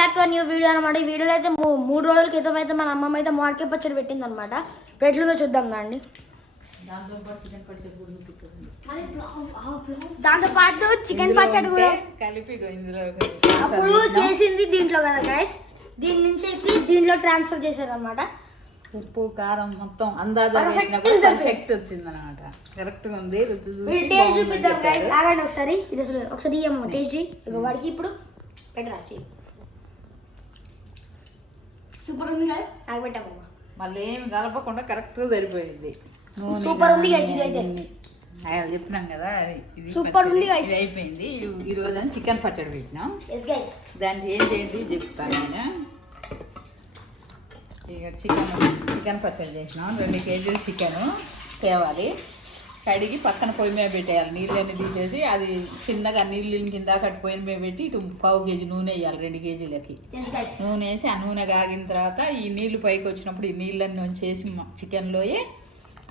Back to new video అనమాట. ఈ వీడియోలో అయితే 3 రోజుల క్రితం అయితే మన అమ్మమ్మ అయితే మామిడికాయ పచ్చడి పెట్టింది అనమాట. ఎట్లుందో చూద్దాం అండి. దాంతో పాటు చికెన్ పచ్చడి కూడా కలిపి అప్పుడు చేసింది దీంట్లో కదా గైస్. దీని నుంచి అయితే దీంట్లో ట్రాన్స్ఫర్ చేశారు అనమాట. ఉప్పు కారం మొత్తం అందాజా వేసినప్పుడు పర్ఫెక్ట్ వచ్చింది అనమాట. కరెక్ట్ గా ఉంది. టేస్ట్ చూపిద్దాం గైస్. ఆగండి ఒకసారి. ఇది అసలు ఒకసారి ఇయ్యమ్మ టేస్ట్ చేయి. వాడికి ఇప్పుడు పెట్టరా చెయ్యి. సూపర్ ఉంది కదా. నాకు పెట్టమ్మా. మళ్ళీ ఏమి కలపకుండా కరెక్ట్ గా సరిపోయింది. సూపర్ ఉంది గైస్. ఇది అయితే చెప్పినాం కదా, సూపర్ ఉంది గైస్. ఇది అయిపోయింది. ఈ రోజు చికెన్ పచ్చడి పెట్టినాం. దానికి ఏంటి చెప్తాను నేను. ఇక చికెన్ పచ్చడి చేసినాం. 2 కేజీలు చికెన్ తేవాలి. కడిగి పక్కన పొయ్యి మీద పెట్టేయాలి. నీళ్ళన్నీ తీసేసి అది చిన్నగా నీళ్ళు కింద కట్టి పొయ్యి మీద పెట్టి ఇటు 1/4 కేజీ నూనె వేయాలి. 2 కేజీలకి నూనె వేసి ఆ నూనె కాగిన తర్వాత ఈ నీళ్లు పైకి వచ్చినప్పుడు ఈ నీళ్ళన్నీ వచ్చేసి చికెన్లోయే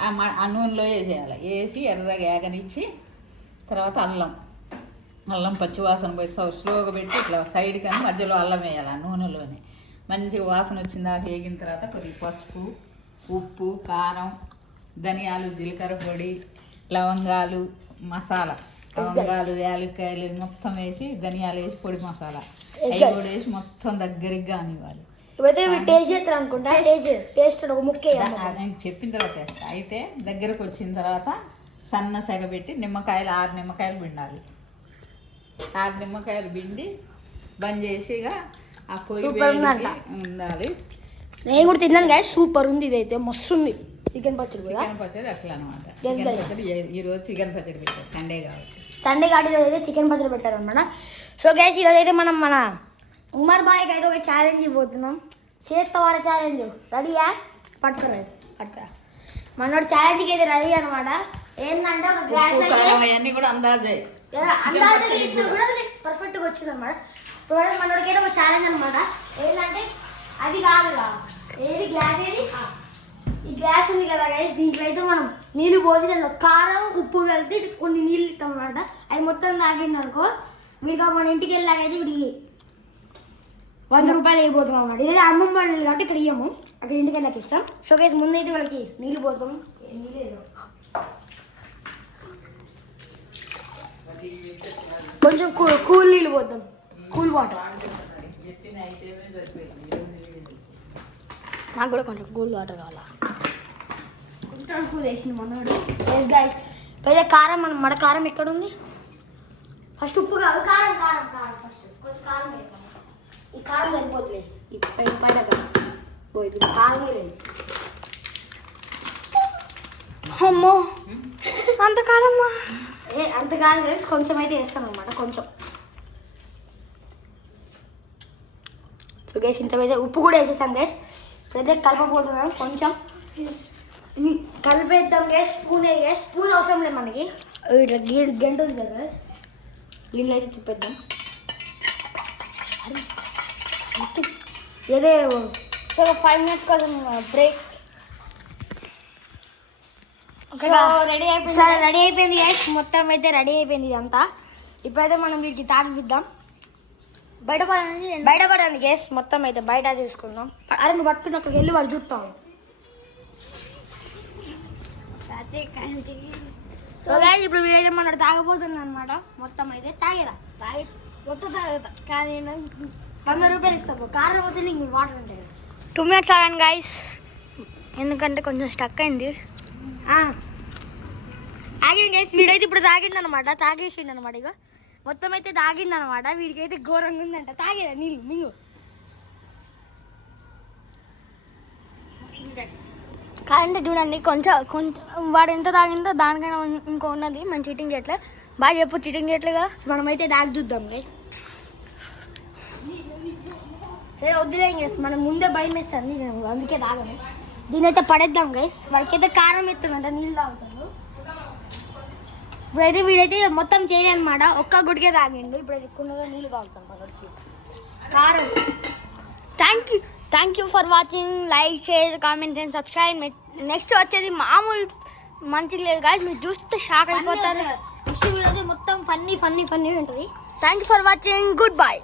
ఆ నూనెలో వేసేయాలి. వేసి ఎర్రగా ఏగనిచ్చి తర్వాత అల్లం పచ్చివాసన పోయి స్లోగా పెట్టి ఇట్లా సైడ్ కానీ మధ్యలో అల్లం వేయాలి. ఆ నూనెలోనే మంచిగా వాసన వచ్చిందాక వేగిన తర్వాత కొద్దిగా పసుపు, ఉప్పు, కారం, ధనియాలు, జీలకర్ర పొడి, లవంగాలు, మసాలా, లవంగాలు, యాలక్కాయలు మొత్తం వేసి ధనియాలు వేసి పొడి మసాలా అవి కూడా వేసి మొత్తం దగ్గరికి కానివ్వాలి. చెప్పిన తర్వాత వేస్తా. అయితే దగ్గరకు వచ్చిన తర్వాత సన్న సెగ పెట్టి నిమ్మకాయలు 6 నిమ్మకాయలు పిండాలి. 6 నిమ్మకాయలు పిండి బంద్ చేసి ఆ పొయ్యి ఉండాలి. నేను కూడా తిన్నాను గాయస్. సూపర్ ఉంది. ఇదైతే మస్తు ఉంది. చికెన్ పచ్చడి అట్లా అనమాట. ఈరోజు చికెన్ పచ్చడి పెట్టారు. సండే కాబట్టి అయితే చికెన్ పచ్చడి పెట్టారు అనమాట. సో గైస్ ఈరోజు అయితే మనం మన ఉమర్ బాయ్కి అయితే ఒక ఛాలెంజ్ ఇవ్వబోతున్నాం. చేస్తావారా ఛాలెంజ్? రెడీయా? పట్టుకోలేదు పట్టుకో. మనోడు ఛాలెంజ్కి అయితే రెడీ అనమాట. ఏంటంటే ఒక గ్లాస్ అవన్నీ కూడా అందాజే చేసినా కూడా పర్ఫెక్ట్గా వచ్చింది అనమాట. ఇప్పుడు మనోడికి అయితే ఒక ఛాలెంజ్ అనమాట. ఏంటంటే అది కాదుగా ఏది గ్లాస్ ఏది ఈ గ్లాస్ ఉంది కదా గైస్. దీంట్లో అయితే మనం నీళ్ళు పోసి దాంట్లో కారం ఉప్పు కలిపి కొన్ని నీళ్ళు ఇస్తాం అనమాట. అది మొత్తం తాగింది అనుకో వీడిగా మన ఇంటికి వెళ్ళాకైతే వీడికి 100 రూపాయలు వేయబోతున్నాం అన్నమాట. ఇదైతే అమ్మమ్మ వాళ్ళు కాబట్టి ఇక్కడ ఇయ్యము, అక్కడ ఇంటికి వెళ్ళాక ఇస్తాం. సో గైస్ ముందైతే వాళ్ళకి నీళ్ళు పోతాం. కొంచెం కూల్ నీళ్ళు పోద్దాం. Cool water. నాకు కూడా కొంచెం కూల్ వాటర్ కావాలా. కొంచెం కూల్ వేసింది మనోడు. గైస్ అయితే కారం మనం మడ కారం ఎక్కడుంది? ఫస్ట్ ఉప్పు కాదు కారం కారం కారం ఫస్ట్ కొంచెం కారం వేద్దాం. ఈ కారం సరిపోతుంది. ఈ పైన పోయింది కారమే లేదు. అమ్మో అంత కాదమ్మా. అంత కాదు కదా, కొంచెం అయితే వేస్తాను అనమాట. కొంచెం సో గైస్ ఇంత వేసే ఉప్పు కూడా వేసేసాం గైస్. ఇప్పుడైతే కలపబోతున్నాం. కొంచెం కలిపేద్దాం గైస్. స్పూన్ అవసరం లేదు మనకి. ఇట్లా గంట ఉంది కదా గైస్. దీనిలో అయితే తిప్పేద్దాం. ఇదే సో 5 minutes కోసం బ్రేక్. రెడీ అయిపోయింది గైస్. మొత్తం అయితే రెడీ అయిపోయింది ఇదంతా. ఇప్పుడైతే మనం వీటికి తాగిద్దాం. బయటపడండి గైస్. మొత్తం అయితే బయట తీసుకుందాం. అరే నువ్వు పట్టుకుని అక్కడికి వెళ్ళి వాడు చూస్తాం. సో గైస్ ఇప్పుడు వీడైతే మన తాగబోతుంది అనమాట. మొత్తం అయితే తాగేరా మొత్తం తాగుతా. కానీ 100 రూపాయలు ఇస్తాము. కారం పోతే నీకు వాటర్ ఉంటాయి. 2 minutes ఆగండి గైస్, ఎందుకంటే కొంచెం స్టక్ అయింది. ఆగింది గైస్. వీడైతే ఇప్పుడు తాగిండు అనమాట. తాగేసిండు అనమాట. ఇక మొత్తం అయితే తాగిండు అనమాట. వీడికైతే ఘోరంగా ఉందంట. తాగేరా నీళ్ళు మింగు. కాదంటే చూడండి కొంచెం వాడు ఎంత తాగిందో దానికైనా ఇంకో ఉన్నది. మనం చీటింగ్ చేయట్లే. బాగా చెప్పు చీటింగ్ చేయట్లే కదా. మనమైతే తాగి చూద్దాం గైస్. సరే వద్దులే గైస్, మనం ముందే భయం వేస్తుంది. అందుకే తాగను. దీని అయితే పడేద్దాం గైస్. వాడికైతే కారం ఎత్తుందంట. నీళ్ళు తాగుతాడు. ఇప్పుడైతే వీడైతే మొత్తం చేయనమాట. ఒక్క గుడికే తాగిండు. ఇప్పుడైతే ఎక్కువ నీళ్ళు తాగుతాం మనకి. కారం. Thank you for watching. Like, share, comment and subscribe. Next వచ్చేది మామూలు మంచిగా లేదు కాదు, మీరు చూస్తే షాక్ అయిపోతారు. నెక్స్ట్ వీడియో మొత్తం ఫన్నీ ఉంటుంది. Thank you for watching. Good bye.